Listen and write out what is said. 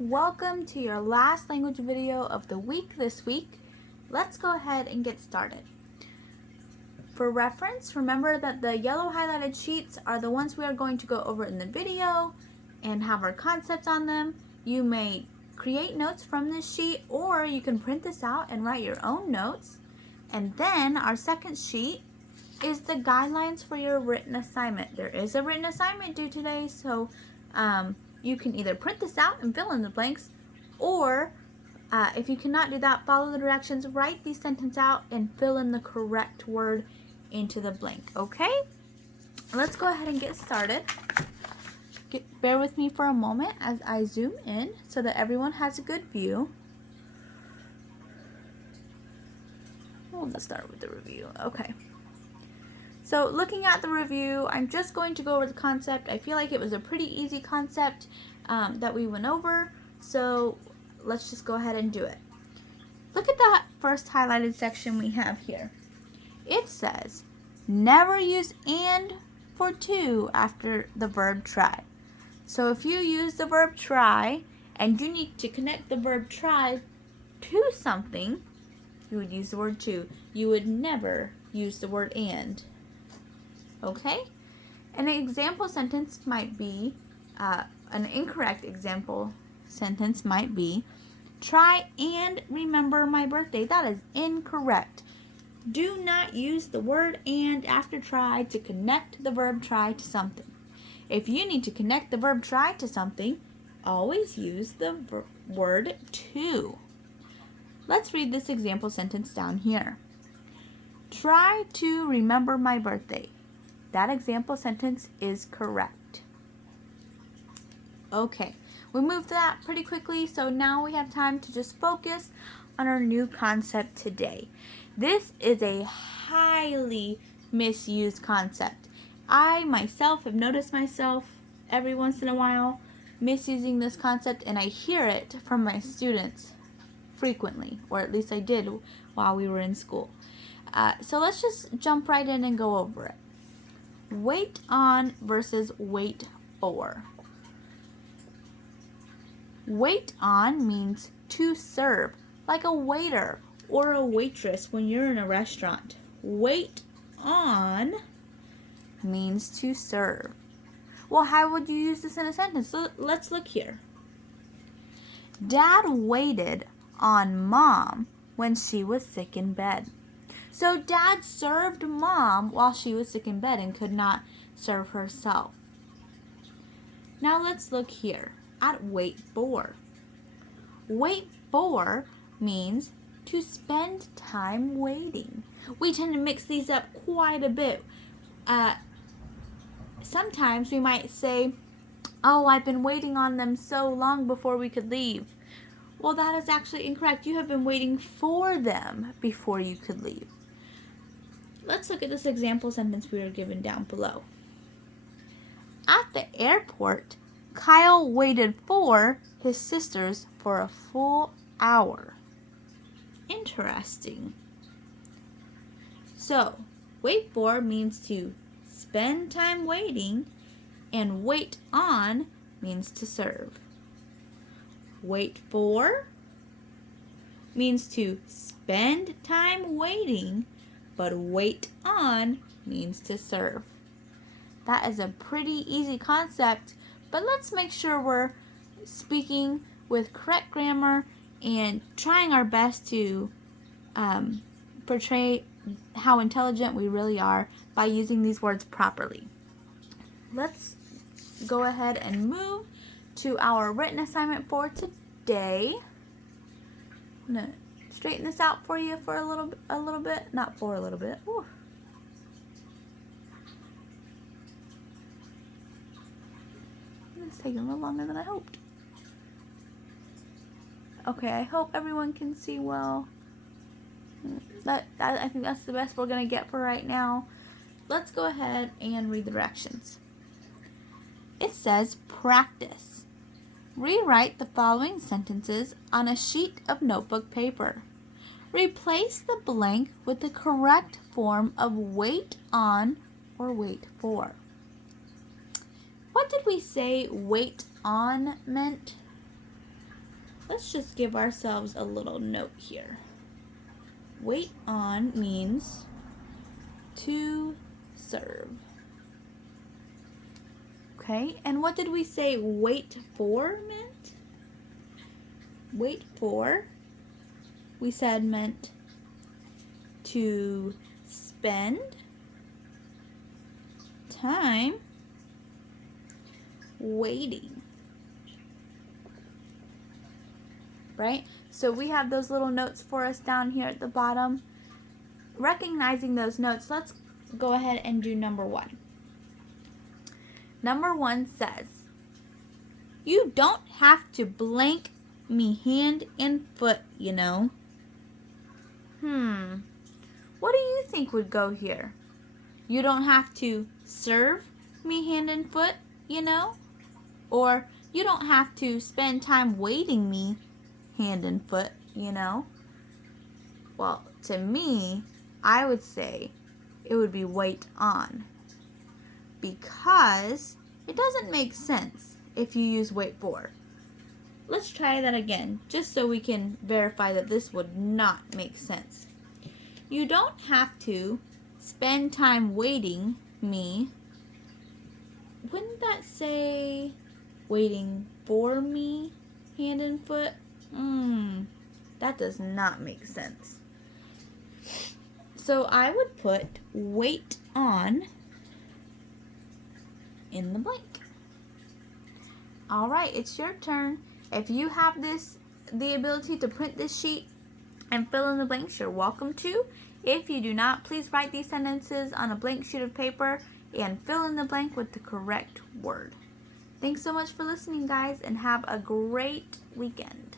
Welcome to your last language video of the week this week. Let's go ahead and get started. For reference, remember that the yellow highlighted sheets are the ones we are going to go over in the video and have our concepts on them. You may create notes from this sheet, or you can print this out and write your own notes. And then our second sheet is the guidelines for your written assignment. There is a written assignment due today, so you can either print this out and fill in the blanks, or if you cannot do that, follow the directions, write the sentence out, and fill in the correct word into the blank, okay? Let's go ahead and get started. Bear with me for a moment as I zoom in so that everyone has a good view. Well, let's start with the review. Okay. So looking at the review, I'm just going to go over the concept. I feel like it was a pretty easy concept that we went over, so let's just go ahead and do it. Look at that first highlighted section we have here. It says, never use and for to after the verb try. So if you use the verb try and you need to connect the verb try to something, you would use the word to. You would never use the word and. Okay? An example sentence might be, an incorrect example sentence might be, try and remember my birthday. That is incorrect. Do not use the word and after try to connect the verb try to something. If you need to connect the verb try to something, always use the word to. Let's read this example sentence down here. Try to remember my birthday. That example sentence is correct. Okay, we moved that pretty quickly, so now we have time to just focus on our new concept today. This is a highly misused concept. I myself have noticed myself every once in a while misusing this concept, and I hear it from my students frequently, or at least I did while we were in school. So let's just jump right in and go over it. Wait on versus wait for. Wait on means to serve, like a waiter or a waitress when you're in a restaurant. Wait on means to serve. Well, how would you use this in a sentence? So let's look here. Dad waited on Mom when she was sick in bed. So Dad served Mom while she was sick in bed and could not serve herself. Now let's look here at wait for. Wait for means to spend time waiting. We tend to mix these up quite a bit. Sometimes we might say, oh, I've been waiting on them so long before we could leave. Well, that is actually incorrect. You have been waiting for them before you could leave. Let's look at this example sentence we are given down below. At the airport, Kyle waited for his sisters for a full hour. Interesting. So, wait for means to spend time waiting, and wait on means to serve. Wait for means to spend time waiting, but wait on means to serve. That is a pretty easy concept, but let's make sure we're speaking with correct grammar and trying our best to portray how intelligent we really are by using these words properly. Let's go ahead and move to our written assignment for today. I'm gonna straighten this out for you for a little bit, not for a little bit. Ooh. It's taking a little longer than I hoped. Okay, I hope everyone can see well. I think that's the best we're gonna get for right now. Let's go ahead and read the directions. It says practice. Rewrite the following sentences on a sheet of notebook paper. Replace the blank with the correct form of wait on or wait for. What did we say wait on meant? let's just give ourselves a little note here. Wait on means to serve. Okay, and what did we say wait for meant? Wait for, we said, meant to spend time waiting. Right? So we have those little notes for us down here at the bottom. Recognizing those notes, let's go ahead and do number 1. Number 1 says, you don't have to blank me hand and foot, you know. What do you think would go here? You don't have to serve me hand and foot, you know? Or you don't have to spend time waiting me hand and foot, you know? Well, to me, I would say it would be wait on, because it doesn't make sense if you use wait for. Let's try that again, just so we can verify that this would not make sense. You don't have to spend time waiting me. Wouldn't that say waiting for me hand and foot? That does not make sense. So I would put wait on in the blank. All right, it's your turn. If you have the ability to print this sheet and fill in the blanks, you're welcome to. If you do not, please write these sentences on a blank sheet of paper and fill in the blank with the correct word. Thanks so much for listening, guys, and have a great weekend.